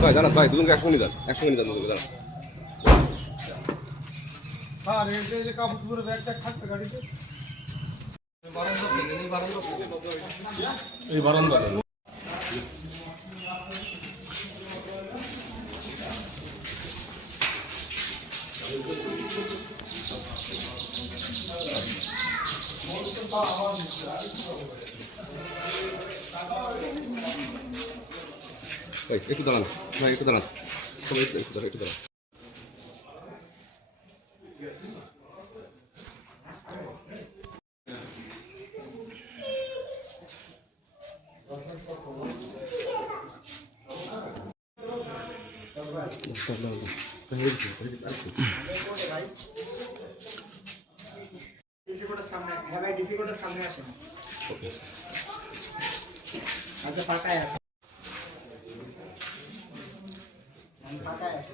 ভাই জানাত ভাই দুজনকে একসঙ্গে যান একসঙ্গে যান দুজনকে আর এই বারান্দা। ভাই একটু দাঁড়ান। ভাই একটু দাঁড়ান। সবাই একটু একটু দাঁড়ান একটু দাঁড়ান। হ্যাঁ সামনে আসেন। আচ্ছা পাকায় আছে। পাকায় আছে